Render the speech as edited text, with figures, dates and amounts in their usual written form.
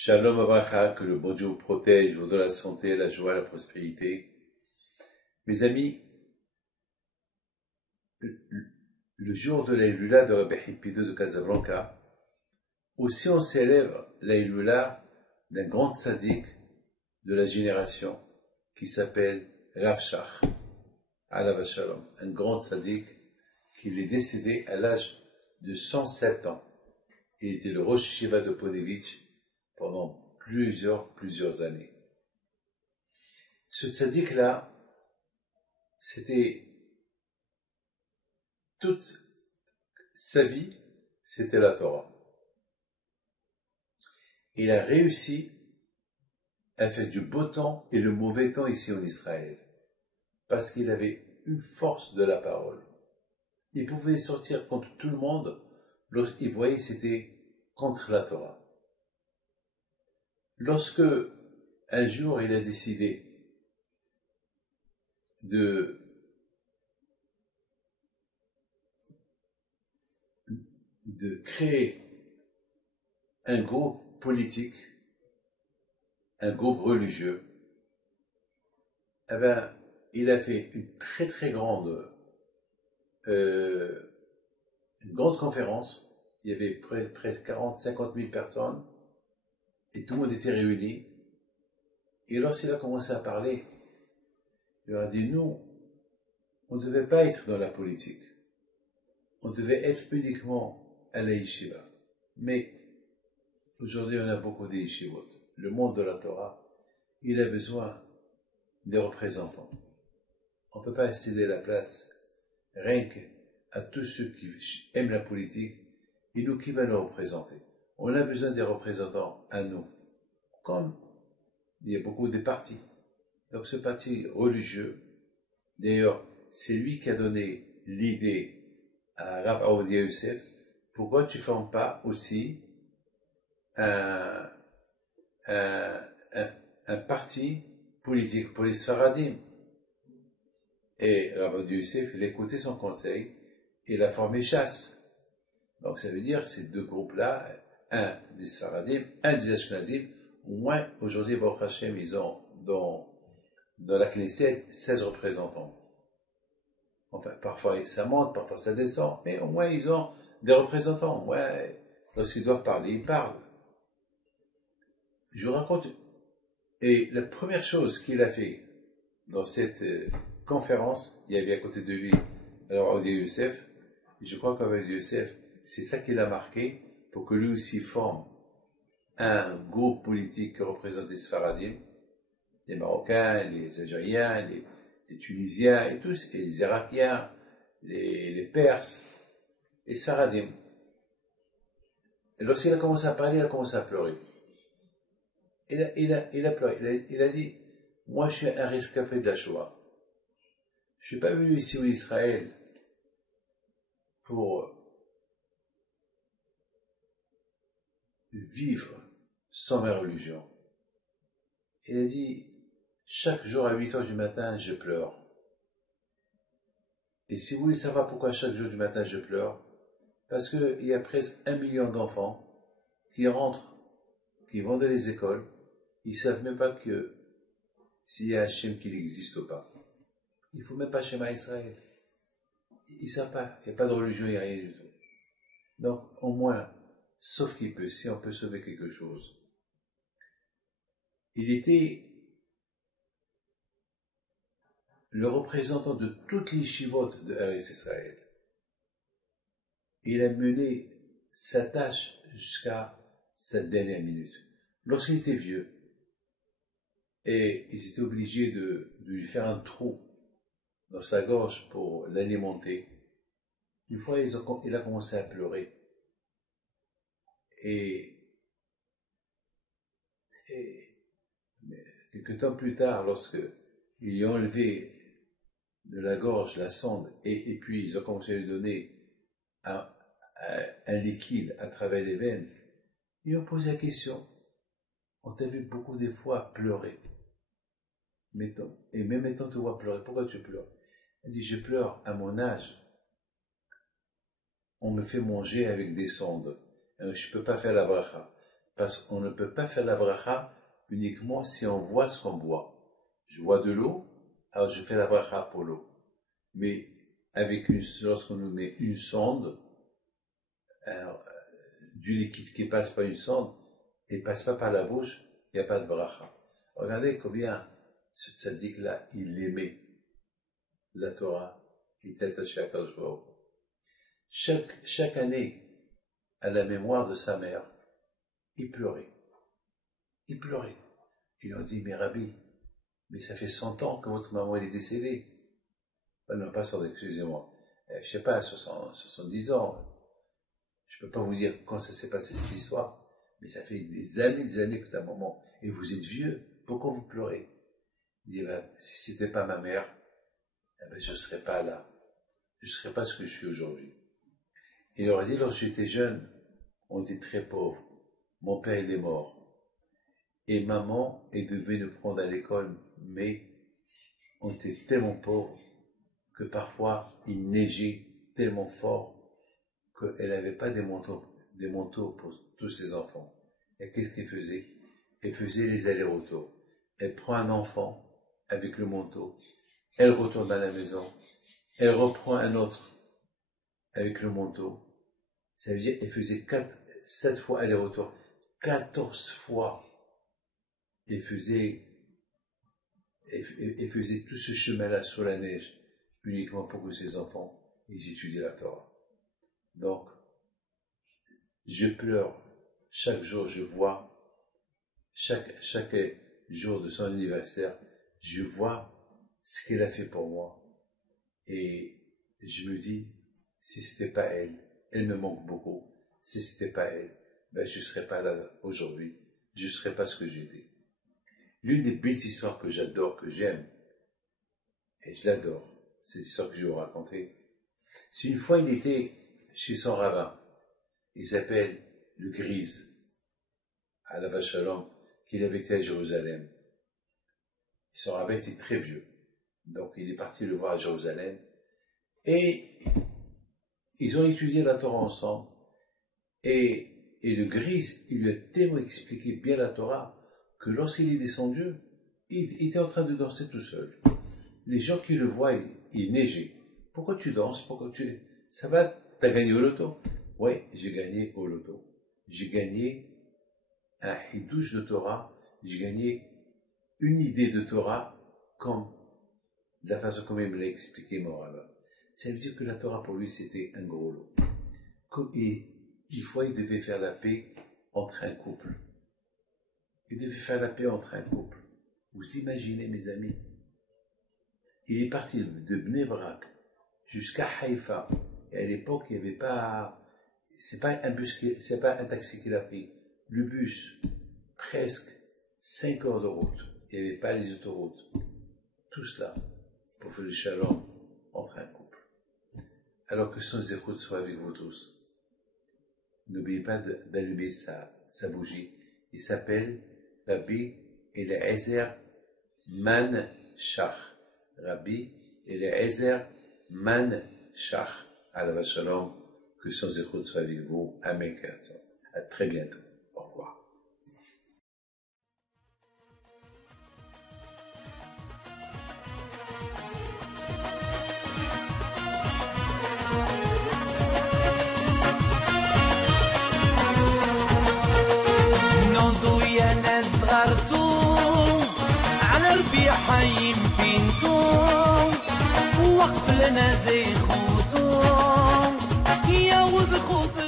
Shalom Abracha, que le bon Dieu vous protège, vous donne la santé, la joie, la prospérité. Mes amis, le jour de l'Aïlula de Rabbi Hippidou de Casablanca, aussi on célèbre l'Aïlula d'un grand tzaddik de la génération qui s'appelle Rav Shach, Alav Shalom, un grand tzaddik qui est décédé à l'âge de 107 ans. Il était le Rosh Yeshiva de Ponevitch pendant plusieurs années. Ce tzaddik-là, c'était toute sa vie, c'était la Torah. Il a réussi à faire du beau temps et le mauvais temps ici en Israël, parce qu'il avait une force de la parole. Il pouvait sortir contre tout le monde lorsqu'il voyait que c'était contre la Torah. Lorsque un jour il a décidé de créer un groupe politique, un groupe religieux, il a fait une très grande conférence. Il y avait presque 40-50 000 personnes et tout le monde était réuni. Et lorsqu'il a commencé à parler, il leur a dit, nous, on ne devait pas être dans la politique. On devait être uniquement à la yeshiva. Mais aujourd'hui, on a beaucoup de yeshivot. Le monde de la Torah, il a besoin des représentants. On ne peut pas céder la place rien qu'à tous ceux qui aiment la politique et nous qui va nous représenter. On a besoin des représentants à nous. Comme il y a beaucoup de partis. Donc ce parti religieux, d'ailleurs, c'est lui qui a donné l'idée à Rav Ovadia Yosef, pourquoi tu ne formes pas aussi un parti politique pour les Sfaradim? Et Rav Ovadia Yosef, il a écouté son conseil et il a formé Chasse. Donc ça veut dire que ces deux groupes-là, un des Sfaradim, un des Ashkenazim, au moins aujourd'hui, Baruch Hashem, ils ont dans la Knesset 16 représentants. Enfin, parfois ça monte, parfois ça descend, mais au moins ils ont des représentants. Ouais, lorsqu'ils doivent parler, ils parlent. Je vous raconte, et la première chose qu'il a fait dans cette conférence, il y avait à côté de lui Ovadia Yosef, et je crois qu'Ovadia Yosef, c'est ça qui l'a marqué, pour que lui aussi forme un groupe politique qui représente les Sfaradim, les Marocains, les Algériens, les Tunisiens et tous, et les Irakiens, les Perses, les Sfaradim. Et lorsqu'il a commencé à parler, il a commencé à pleurer. Il a pleuré, il a dit, moi je suis un rescapé de la Shoah. Je ne suis pas venu ici en Israël pour vivre sans ma religion. Il a dit, chaque jour à 8 heures du matin, je pleure. Et si vous voulez savoir pourquoi chaque jour du matin je pleure, parce qu'il y a presque 1 million d'enfants qui rentrent, qui vont dans les écoles, ils ne savent même pas que s'il y a un Hachem qu'il existe ou pas. Il ne faut même pas Shema Israël. Ils ne savent pas, il n'y a pas de religion, il n'y a rien du tout. Donc, au moins, sauf qu'il peut, si on peut sauver quelque chose. Il était le représentant de toutes les chivotes de Eretz Israël. Il a mené sa tâche jusqu'à sa dernière minute. Lorsqu'il était vieux, et ils étaient obligés de lui faire un trou dans sa gorge pour l'alimenter, une fois il a commencé à pleurer. Et quelques temps plus tard, lorsque ils lui ont enlevé de la gorge la sonde, et puis ils ont commencé à lui donner un liquide à travers les veines, ils lui ont posé la question, on t'a vu beaucoup des fois pleurer, et même maintenant tu vois pleurer, pourquoi tu pleures? Il dit, je pleure à mon âge, on me fait manger avec des sondes, je ne peux pas faire la bracha. Parce qu'on ne peut pas faire la bracha uniquement si on voit ce qu'on boit. Je bois de l'eau, alors je fais la bracha pour l'eau. Mais lorsqu'on nous met une sonde, alors, du liquide qui passe par une sonde et passe pas par la bouche, il n'y a pas de bracha. Regardez combien ce tzaddik-là, il aimait la Torah, il était attaché à Kadosh Baruch Hu. Chaque année, à la mémoire de sa mère, il pleurait. Il pleurait. Ils lui ont dit, mais Rabbi, mais ça fait 100 ans que votre maman est décédée. Non, pas 100, excusez-moi. Je sais pas, 70 ans. Je peux pas vous dire quand ça s'est passé cette histoire, mais ça fait des années que ta maman, et vous êtes vieux, pourquoi vous pleurez? Il dit, ben, si c'était pas ma mère, eh ben, je serais pas là. Je serais pas ce que je suis aujourd'hui. Et il aurait dit, lorsque j'étais jeune, on était très pauvre. Mon père, il est mort. Et maman, elle devait nous prendre à l'école, mais on était tellement pauvres que parfois, il neigeait tellement fort qu'elle n'avait pas des manteaux pour tous ses enfants. Et qu'est-ce qu'elle faisait? Elle faisait les allers-retours. Elle prend un enfant avec le manteau, elle retourne à la maison, elle reprend un autre avec le manteau. Ça veut dire qu'elle faisait 7 fois aller-retour, 14 fois. Elle faisait tout ce chemin-là sur la neige, uniquement pour que ses enfants ils étudient la Torah. Donc, je pleure. Chaque jour, je vois, chaque jour de son anniversaire, je vois ce qu'elle a fait pour moi. Et je me dis, si c'était pas elle, elle me manque beaucoup. Si c'était pas elle, ben je serais pas là aujourd'hui. Je serais pas ce que j'étais. L'une des belles histoires que j'adore, que j'aime, et je l'adore, c'est l'histoire que je vais vous raconter. C'est une fois, il était chez son rabbin. Il s'appelle le Grise, à la Shalom, qu'il habitait à Jérusalem. Son rabbin était très vieux. Donc, il est parti le voir à Jérusalem. Et ils ont étudié la Torah ensemble. Et le Grise, il lui a tellement expliqué bien la Torah que lorsqu'il est descendu, il était en train de danser tout seul. Les gens qui le voient, il neigeait. Pourquoi tu danses? Ça va? T'as gagné au loto? Oui, j'ai gagné au loto. J'ai gagné un hidouche de Torah. J'ai gagné une idée de Torah comme de la façon comme il me l'a expliqué mon rabbin. Ça veut dire que la Torah pour lui c'était un gros lot. Et une fois il devait faire la paix entre un couple. Il devait faire la paix entre un couple. Vous imaginez mes amis? Il est parti de Bnei Brak jusqu'à Haïfa. Et à l'époque, il n'y avait pas, c'est pas un taxi qu'il a pris. Le bus, presque 5 heures de route. Il n'y avait pas les autoroutes. Tout cela pour faire le shalom entre un couple. Alors que son écoute soit avec vous tous. N'oubliez pas d'allumer sa bougie. Il s'appelle Rabbi Eliezer Man Shach. Rabbi Eliezer Man Shach. Alav Shalom, que son écoute soit avec vous. Amen. À très bientôt. Au revoir. نوضوا يا ناس صغرتوا على ربيع حي بنتو وقف لنا زي خوتو يا وز خوتو